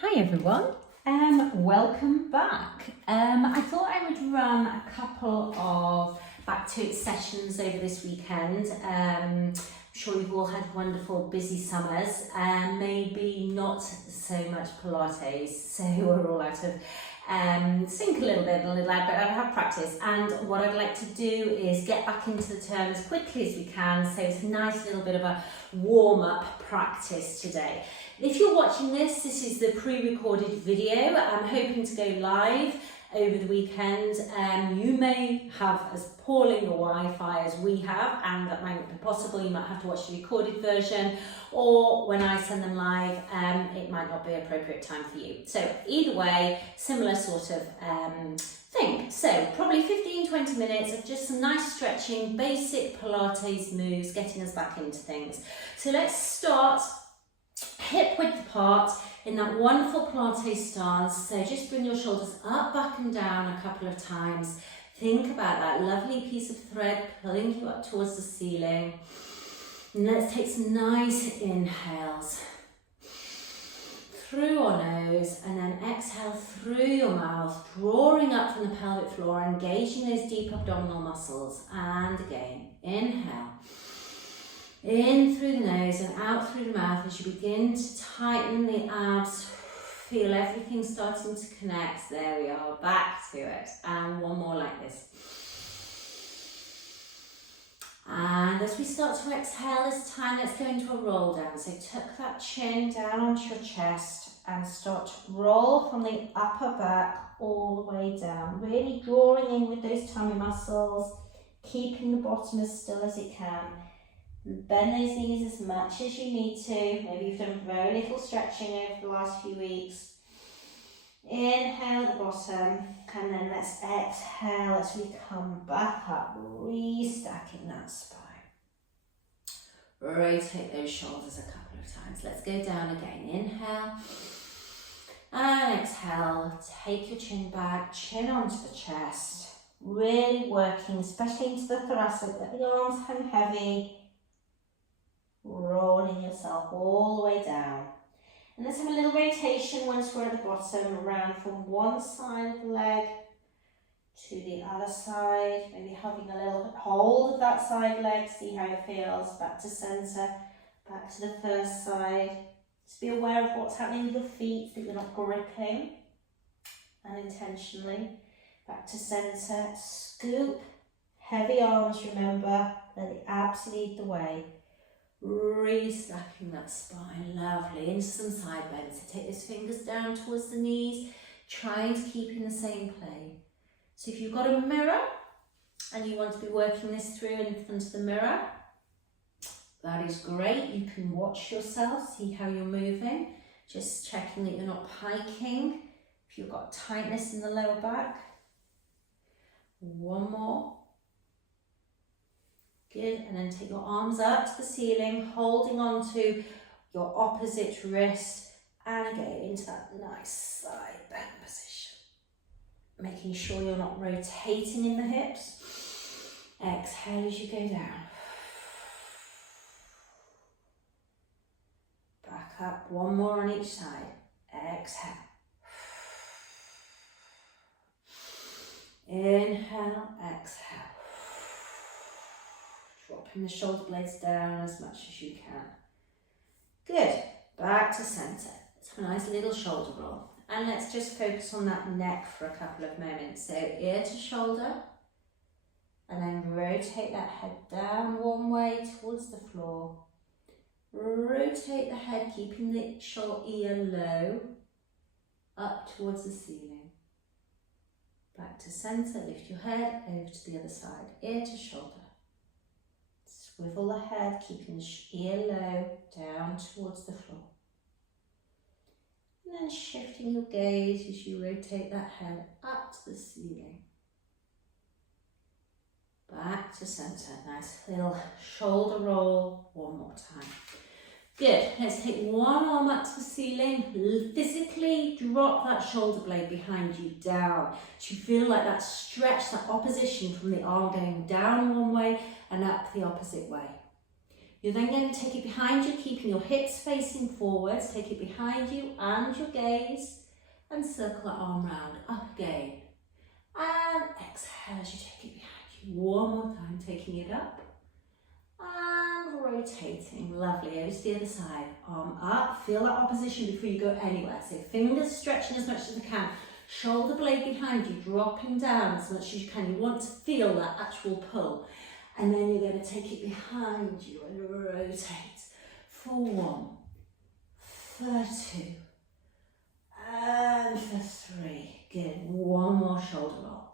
Hi everyone, welcome back. I thought I would run a couple of back to it sessions over this weekend. I'm sure you've all had wonderful busy summers and maybe not so much Pilates, so we're all out of sync a little bit, but I have practice, and what I'd like to do is get back into the term as quickly as we can, so it's a nice little bit of a warm-up practice today. If you're watching this is the pre-recorded video. I'm hoping to go live over the weekend. You may have as poorly your Wi-Fi as we have, and that might not be possible. You might have to watch the recorded version, or when I send them live, it might not be an appropriate time for you. So either way, similar sort of thing. So probably 15-20 minutes of just some nice stretching, basic Pilates moves, getting us back into things. So let's start hip width apart in that wonderful Pilates stance. So just bring your shoulders up, back and down a couple of times. Think about that lovely piece of thread pulling you up towards the ceiling. And let's take some nice inhales through our nose, and then exhale through your mouth, drawing up from the pelvic floor, engaging those deep abdominal muscles. And again, inhale. In through the nose and out through the mouth as you begin to tighten the abs. Feel everything starting to connect. There we are, back to it. And one more like this. And as we start to exhale this time, let's go into a roll down. So tuck that chin down onto your chest and start to roll from the upper back all the way down. Really drawing in with those tummy muscles, keeping the bottom as still as it can. Bend those knees as much as you need to. Maybe you've done very little stretching over the last few weeks. Inhale at the bottom, and then let's exhale as we come back up, restacking that spine. Rotate those shoulders a couple of times. Let's go down again. Inhale and exhale. Take your chin back, chin onto the chest. Really working, especially into the thoracic. Let the arms hang heavy. Rolling yourself all the way down. And let's have a little rotation once we're at the bottom, around from one side of the leg to the other side. Maybe having a little hold of that side leg, see how it feels. Back to centre, back to the first side. Just be aware of what's happening with your feet, that you're not gripping unintentionally. Back to centre, scoop, heavy arms, remember, let the abs lead the way. Restacking that spine, lovely, into some side bends. So take those fingers down towards the knees, trying to keep in the same plane. So if you've got a mirror and you want to be working this through in front of the mirror, that is great. You can watch yourself, see how you're moving, just checking that you're not piking. If you've got tightness in the lower back. One more. Good, and then take your arms up to the ceiling, holding on to your opposite wrist, and again into that nice side bend position. Making sure you're not rotating in the hips. Exhale as you go down. Back up, one more on each side. Exhale. Inhale, exhale. Dropping the shoulder blades down as much as you can. Good. Back to centre. Let's have a nice little shoulder roll. And let's just focus on that neck for a couple of moments. So ear to shoulder. And then rotate that head down one way towards the floor. Rotate the head, keeping the ear low, up towards the ceiling. Back to centre. Lift your head over to the other side. Ear to shoulder. Swivel the head, keeping the ear low, down towards the floor. And then shifting your gaze as you rotate that head up to the ceiling. Back to centre. Nice little shoulder roll. One more time. Good. Let's take one arm up to the ceiling. Physically drop that shoulder blade behind you down. So you feel like that stretch, that opposition from the arm going down one way and up the opposite way. You're then going to take it behind you, keeping your hips facing forwards. Take it behind you and your gaze, and circle that arm round, up again. And exhale as you take it behind you. One more time, taking it up. And rotating, lovely, over to the other side. Arm up, feel that opposition before you go anywhere. So fingers stretching as much as they can. Shoulder blade behind you, dropping down as much as you can. You want to feel that actual pull. And then you're going to take it behind you and rotate for 1, for 2, and for 3. Good, one more shoulder roll.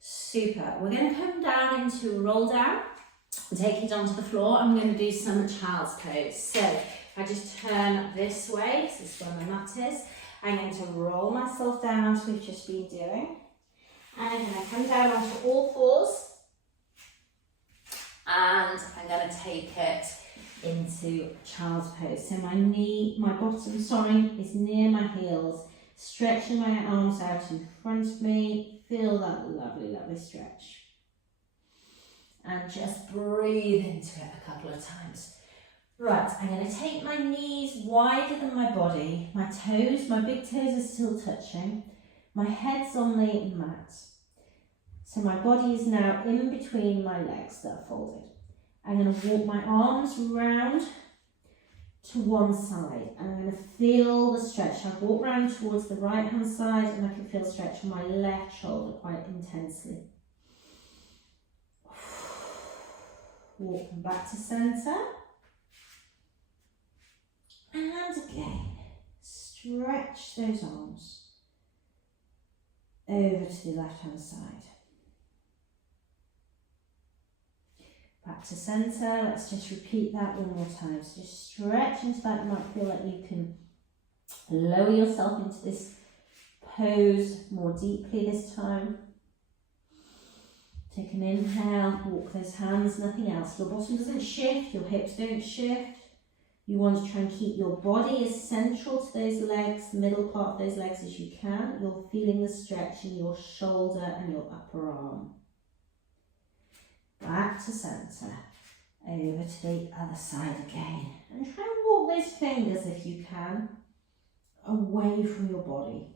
Super. We're going to come down into roll down and take it onto the floor. I'm going to do some child's pose. So if I just turn this way, this is where my mat is, I'm going to roll myself down as we've just been doing. And I'm going to come down onto all fours. And I'm going to take it into child's pose. So my bottom, is near my heels. Stretching my arms out in front of me. Feel that lovely, lovely stretch. And just breathe into it a couple of times. Right, I'm going to take my knees wider than my body. My toes, my big toes are still touching. My head's on the mat. So my body is now in between my legs that are folded. I'm going to walk my arms round to one side. And I'm going to feel the stretch. I walk round towards the right hand side and I can feel stretch on my left shoulder quite intensely. Walk them back to centre. And again, stretch those arms over to the left hand side. Back to centre, let's just repeat that one more time. So just stretch into that. You might feel like you can lower yourself into this pose more deeply this time. Take an inhale, walk those hands, nothing else. Your bottom doesn't shift, your hips don't shift. You want to try and keep your body as central to those legs, the middle part of those legs as you can. You're feeling the stretch in your shoulder and your upper arm. Back to centre, over to the other side again. And try and walk those fingers, if you can, away from your body.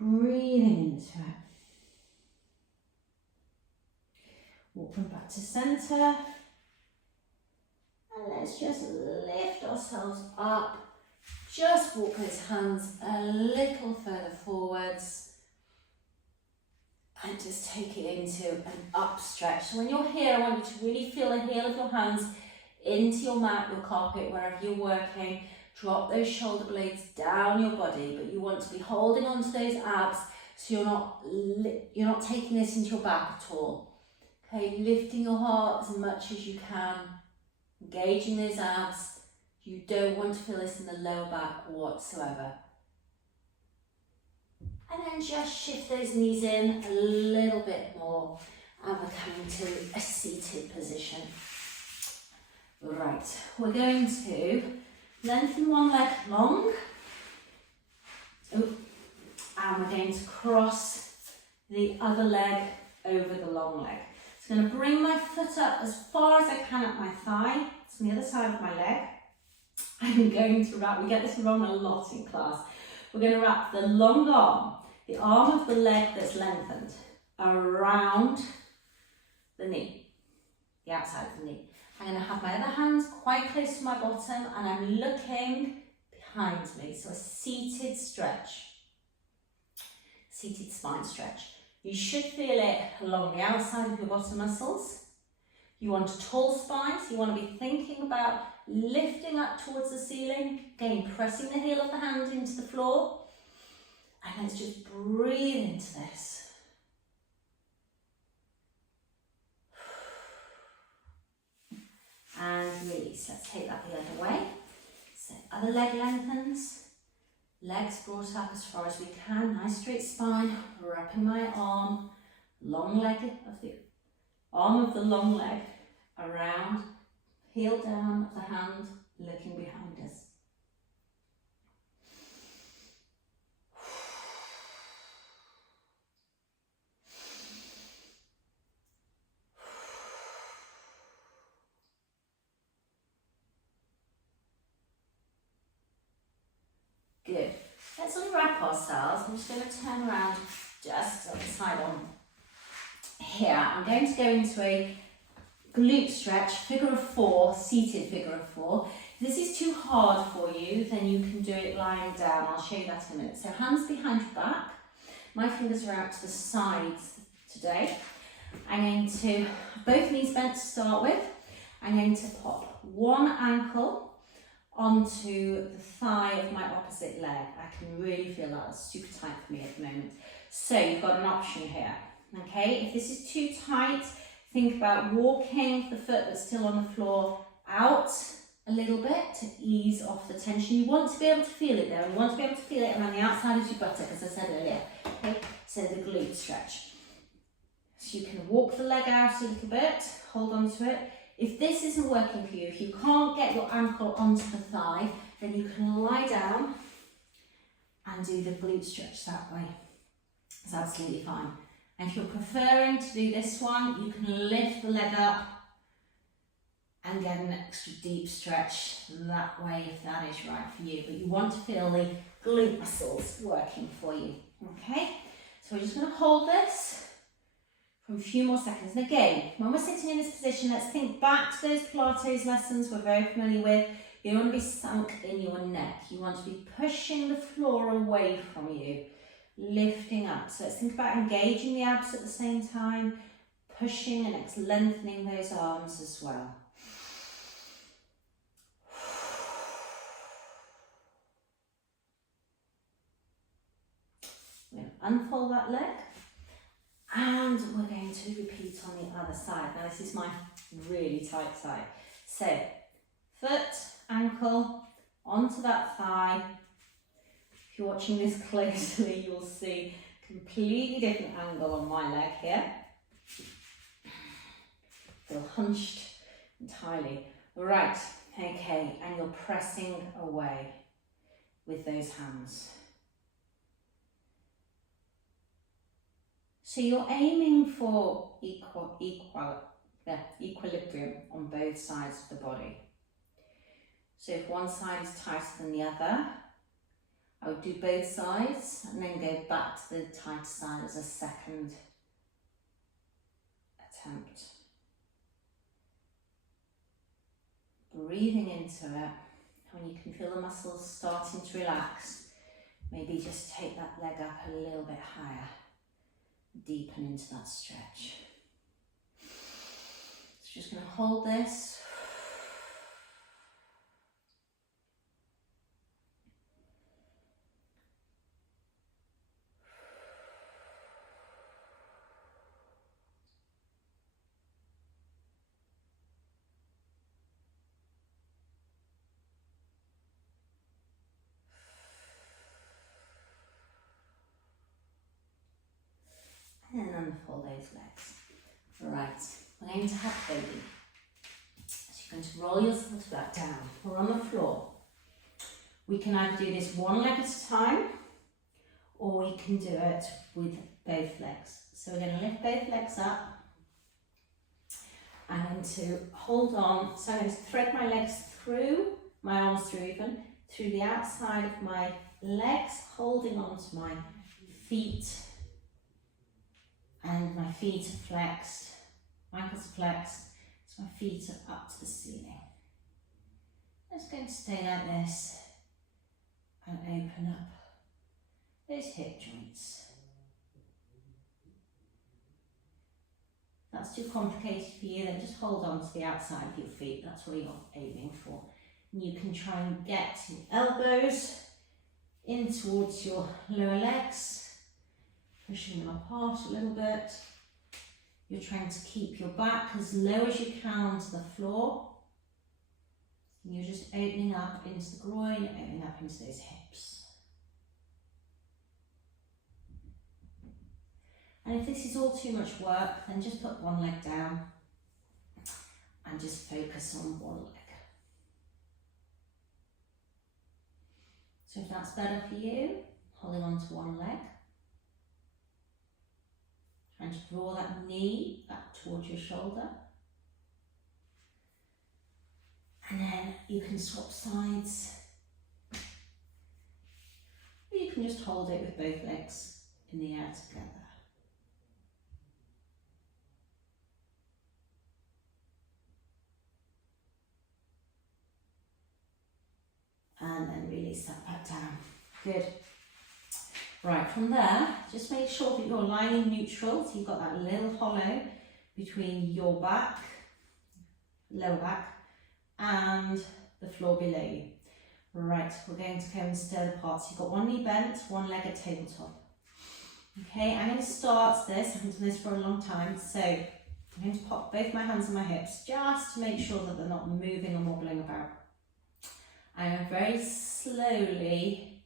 Breathing into it. Walk them back to centre. And let's just lift ourselves up. Just walk those hands a little further forwards. And just take it into an up stretch. So when you're here, I want you to really feel the heel of your hands into your mat, your carpet, wherever you're working. Drop those shoulder blades down your body, but you want to be holding on to those abs so you're not taking this into your back at all. Okay, lifting your heart as much as you can, engaging those abs. You don't want to feel this in the lower back whatsoever. And then just shift those knees in a little bit more and we're coming to a seated position. Right, we're going to lengthen one leg long. And we're going to cross the other leg over the long leg. So I'm going to bring my foot up as far as I can at my thigh. It's on the other side of my leg. I'm going to wrap, we get this wrong a lot in class. We're going to wrap the long arm, the arm of the leg that's lengthened, around the knee, the outside of the knee. I'm going to have my other hand quite close to my bottom and I'm looking behind me. So a seated stretch, seated spine stretch. You should feel it along the outside of your bottom muscles. You want a tall spine, so you want to be thinking about lifting up towards the ceiling, again pressing the heel of the hand into the floor. And let's just breathe into this. And release. Let's take that the other way. So other leg lengthens. Legs brought up as far as we can. Nice straight spine. Wrapping my arm. Long leg of the arm of the long leg around. Heel down of the hand. Looking behind us. Let's unwrap ourselves. I'm just going to turn around just upside on here. I'm going to go into a glute stretch, figure of four, seated figure of four. If this is too hard for you, then you can do it lying down. I'll show you that in a minute. So hands behind your back. My fingers are out to the sides today. I'm going to, both knees bent to start with. I'm going to pop one ankle onto the thigh of my opposite leg. I can really feel that. It's super tight for me at the moment. So you've got an option here. Okay, if this is too tight, think about walking the foot that's still on the floor out a little bit to ease off the tension. You want to be able to feel it there. You want to be able to feel it around the outside of your buttock, as I said earlier. Okay, so the glute stretch. So you can walk the leg out a little bit, hold on to it. If this isn't working for you, if you can't get your ankle onto the thigh, then you can lie down and do the glute stretch that way. It's absolutely fine. And if you're preferring to do this one, you can lift the leg up and get an extra deep stretch that way if that is right for you. But you want to feel the glute muscles working for you. Okay, so we're just going to hold this for a few more seconds. And again, when we're sitting in this position, let's think back to those Pilates lessons we're very familiar with. You don't want to be sunk in your neck. You want to be pushing the floor away from you, lifting up. So let's think about engaging the abs at the same time, pushing and lengthening those arms as well. We're going to unfold that leg. And we're going to repeat on the other side. Now this is my really tight side. So, foot, ankle, onto that thigh. If you're watching this closely, you'll see a completely different angle on my leg here. Feel hunched entirely. Right, okay, and you're pressing away with those hands. So you're aiming for equilibrium on both sides of the body. So if one side is tighter than the other, I would do both sides and then go back to the tighter side as a second attempt. Breathing into it, when you can feel the muscles starting to relax, maybe just take that leg up a little bit higher. Deepen into that stretch. So just going to hold this. And then unfold those legs. Right, we're going to have baby. So you're going to roll yourself back down. We're on the floor. We can either do this one leg at a time, or we can do it with both legs. So we're going to lift both legs up. I'm going to hold on. So I'm going to thread my legs through, my arms through even, through the outside of my legs, holding on to my feet. And my feet are flexed, my ankles are flexed, so my feet are up to the ceiling. I'm just going to stay like this and open up those hip joints. If that's too complicated for you, then just hold on to the outside of your feet. That's what you're aiming for. And you can try and get your elbows in towards your lower legs, pushing them apart a little bit. You're trying to keep your back as low as you can onto the floor. And you're just opening up into the groin, opening up into those hips. And if this is all too much work, then just put one leg down and just focus on one leg. So if that's better for you, holding on to one leg. And draw that knee back towards your shoulder. And then you can swap sides. Or you can can just hold it with both legs in the air together. And then release that back down. Good. Right, from there, just make sure that you're lying neutral, so you've got that little hollow between your back, lower back, and the floor below you. Right, we're going to go and stir the pot. So you've got one knee bent, one leg at tabletop. Okay, I'm going to start this. I haven't done this for a long time, so I'm going to pop both my hands on my hips just to make sure that they're not moving or wobbling about. I'm going to very slowly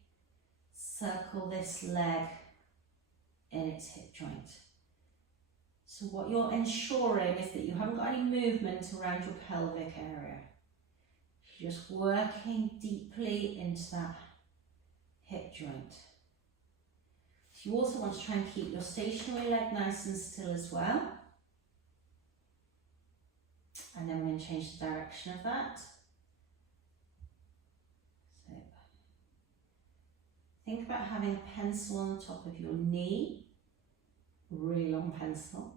circle this leg in its hip joint. So what you're ensuring is that you haven't got any movement around your pelvic area. You're just working deeply into that hip joint. You also want to try and keep your stationary leg nice and still as well. And then we're going to change the direction of that. So think about having a pencil on the top of your knee, a really long pencil,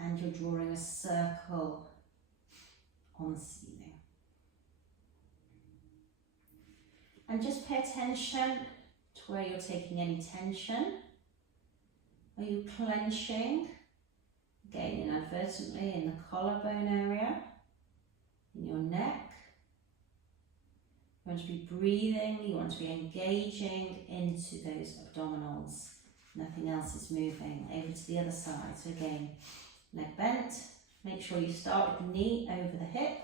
and you're drawing a circle on the ceiling. And just pay attention to where you're taking any tension. Are you clenching? Again, inadvertently in the collarbone area, in your neck. You want to be breathing, you want to be engaging into those abdominals. Nothing else is moving. Over to the other side. So again, leg bent. Make sure you start with the knee over the hip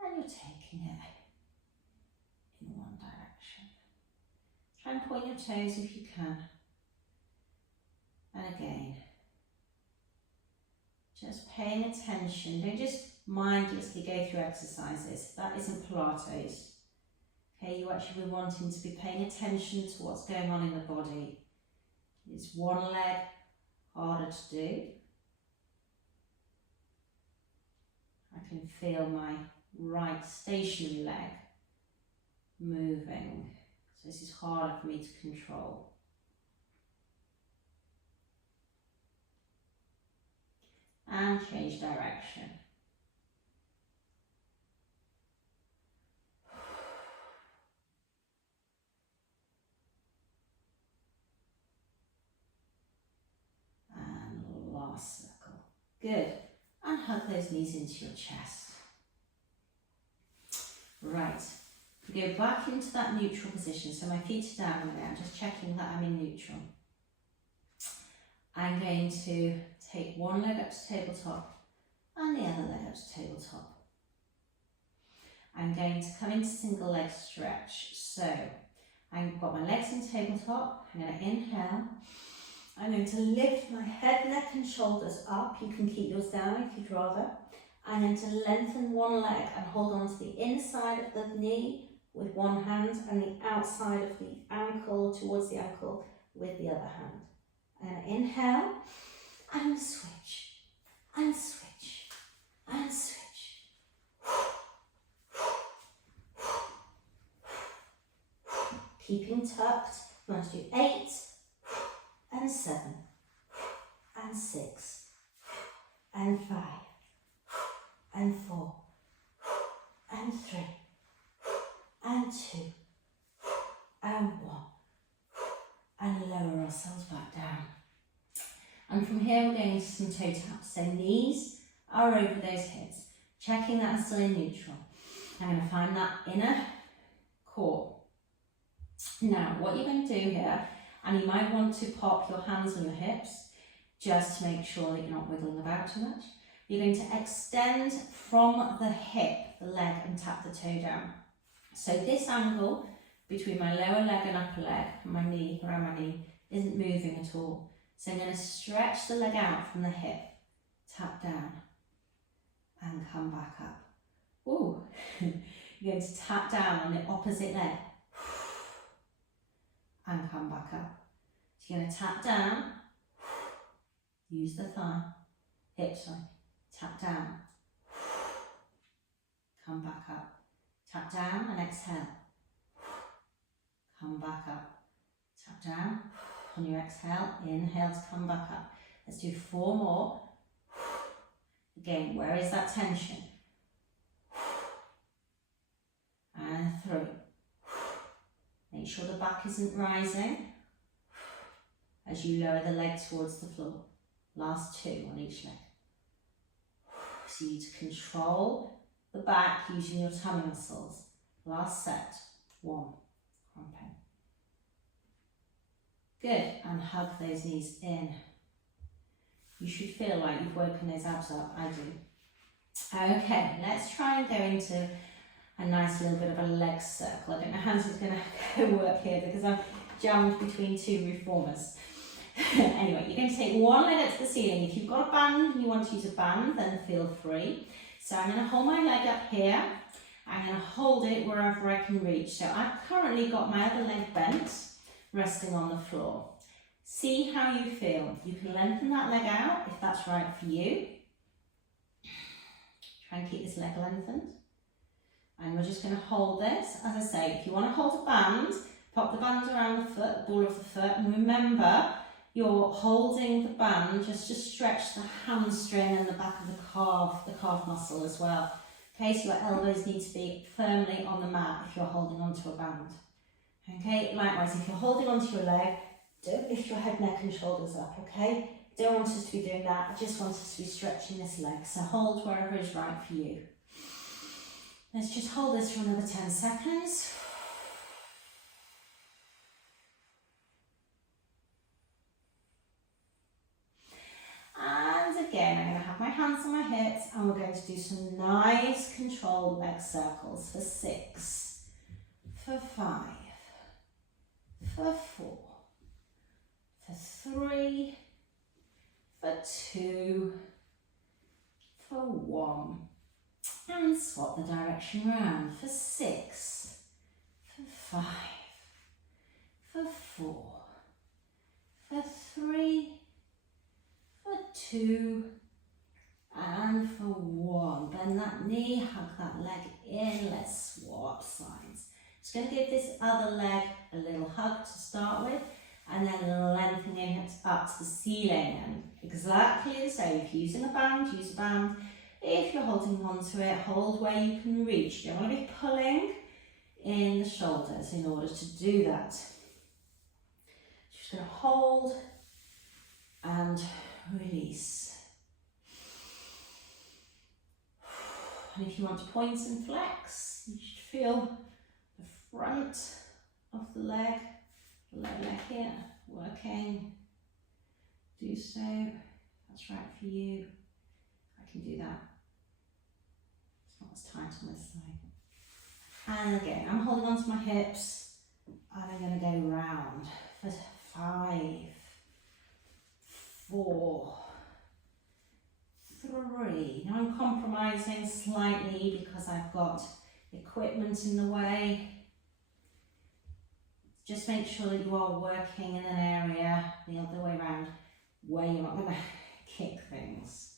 and you're taking it in one direction. Try and point your toes if you can. And again, just paying attention. Don't just mindlessly go through exercises. That isn't Pilates. Okay, you actually be wanting to be paying attention to what's going on in the body. Is one leg harder to do? I can feel my right stationary leg moving. So this is harder for me to control. And change direction. And last circle. Good. And hug those knees into your chest. Right. We go back into that neutral position. So my feet are down now. I'm just checking that I'm in neutral. I'm going to take one leg up to tabletop and the other leg up to tabletop. I'm going to come into single leg stretch. So I've got my legs in tabletop. I'm going to inhale. I'm going to lift my head, neck and shoulders up. You can keep yours down if you'd rather. I'm going to lengthen one leg and hold on to the inside of the knee with one hand and the outside of the ankle towards the ankle with the other hand. And inhale, and switch, and switch, and switch. Keeping tucked, you want to do 8, and 7, and 6, and 5, and 4, and 3, and 2, and 1. And lower ourselves back down. And from here we're going into some toe taps. So knees are over those hips, checking that I'm still in neutral. I'm going to find that inner core. Now what you're going to do here, and you might want to pop your hands on your hips just to make sure that you're not wiggling about too much. You're going to extend from the hip, the leg, and tap the toe down. So this angle between my lower leg and upper leg, my knee, around my knee, isn't moving at all. So I'm going to stretch the leg out from the hip, tap down, and come back up. Ooh, you're going to tap down on the opposite leg, and come back up. So you're going to tap down, use the thigh, tap down, come back up, tap down and exhale. come back up. Tap down. On your exhale, inhale to come back up. Let's do 4 more. Again, where is that tension? And 3. Make sure the back isn't rising as you lower the leg towards the floor. Last 2 on each leg. So you need to control the back using your tummy muscles. Last set. 1. Cramping. Good. And hug those knees in. You should feel like you've woken those abs up. I do. Okay, let's try and go into a nice little bit of a leg circle. I don't know how this is going to work here because I've jammed between 2 reformers. Anyway, you're going to take one leg up to the ceiling. If you've got a band and you want to use a band, then feel free. So I'm going to hold my leg up here. I'm going to hold it wherever I can reach. So I've currently got my other leg bent, resting on the floor. See how you feel. You can lengthen that leg out if that's right for you. Try and keep this leg lengthened. And we're just going to hold this. As I say, if you want to hold a band, pop the band around the foot, ball of the foot, and remember you're holding the band just to stretch the hamstring and the back of the calf muscle as well. Okay, so your elbows need to be firmly on the mat if you're holding onto a band. Okay, likewise, if you're holding onto your leg, don't lift your head, neck and shoulders up, okay? Don't want us to be doing that, I just want us to be stretching this leg. So hold wherever is right for you. Let's just hold this for another 10 seconds. And again, I'm going to have my hands on my hips and we're going to do some nice controlled leg circles for 6, for 5, for 4, for 3, for 2, for 1, and swap the direction round for 6, for 5, for 4, for 3, for 2, and for 1. Bend that knee, hug that leg in, let's swap sides. Just going to give this other leg a little hug to start with, and then lengthening it up to the ceiling. And exactly the same, if you're using a band, use a band. If you're holding onto it, hold where you can reach. You don't want to be pulling in the shoulders in order to do that. Just going to hold and release. And if you want to point and flex, you should feel the front of the leg here, working. Do so. That's right for you. I can do that. It's not as tight on this side. And again, I'm holding on to my hips and I'm going to go round for 5, 4, 3. Now I'm compromising slightly because I've got equipment in the way. Just make sure that you are working in an area the other way around where you're not going to kick things.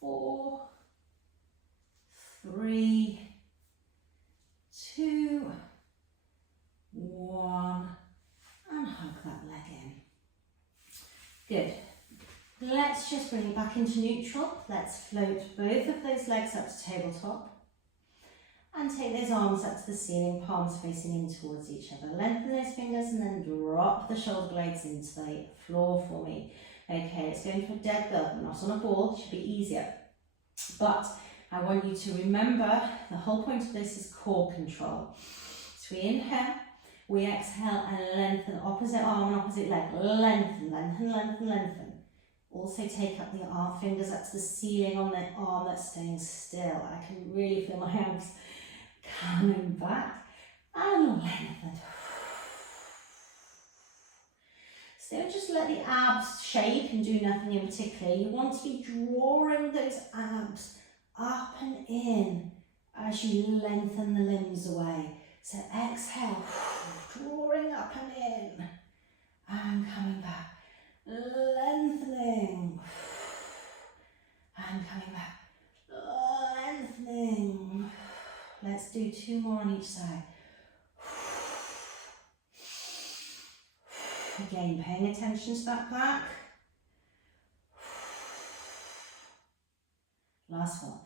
4, 3, 2, 1, and hug that leg in. Good. Let's just bring it back into neutral. Let's float both of those legs up to tabletop. And take those arms up to the ceiling, palms facing in towards each other. Lengthen those fingers and then drop the shoulder blades into the floor for me. Okay, let's go into a dead dog, not on a ball, it should be easier. But I want you to remember the whole point of this is core control. So we inhale, we exhale and lengthen opposite arm and opposite leg. Lengthen, lengthen, lengthen, lengthen. Also take up the arm, fingers up to the ceiling on the arm that's staying still. I can really feel my hands coming back and lengthen. So don't just let the abs shake and do nothing in particular. You want to be drawing those abs up and in as you lengthen the limbs away. So exhale, drawing up and in and coming back. Lengthening and coming back. Lengthening. Let's do 2 more on each side. Again, paying attention to that back. Last one.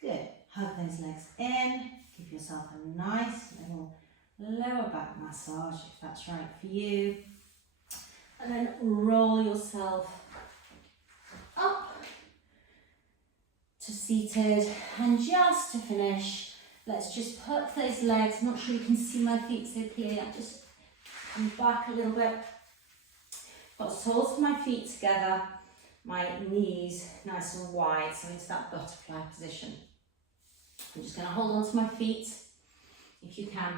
Good. Hug those legs in. Give yourself a nice little lower back massage if that's right for you. And then roll yourself up to seated. And just to finish, let's just put those legs, I'm not sure you can see my feet so clearly, I'll just come back a little bit. Got the soles of my feet together, my knees nice and wide, so into that butterfly position. I'm just going to hold on to my feet, if you can,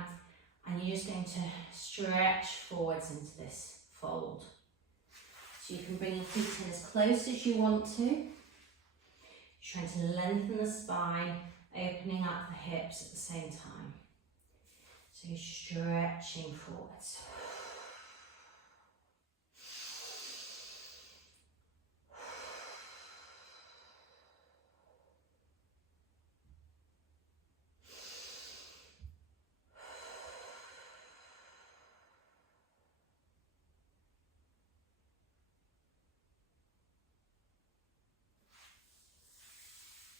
and you're just going to stretch forwards into this fold. So you can bring your feet in as close as you want to. You're trying to lengthen the spine, opening up the hips at the same time. So you're stretching forwards.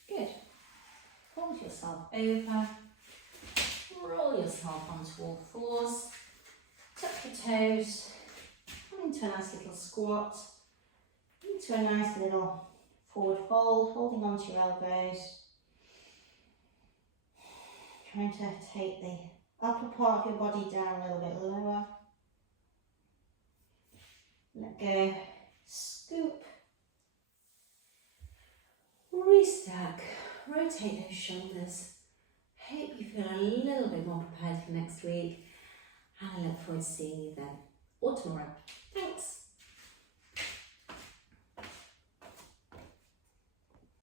Good. Fold yourself over, roll yourself onto all fours, tuck your toes, come into a nice little squat, into a nice little forward fold, holding onto your elbows, trying to take the upper part of your body down a little bit lower, let go, scoop, restack, rotate those shoulders. Hope you feel a little bit more prepared for next week, and I look forward to seeing you then or tomorrow. Thanks.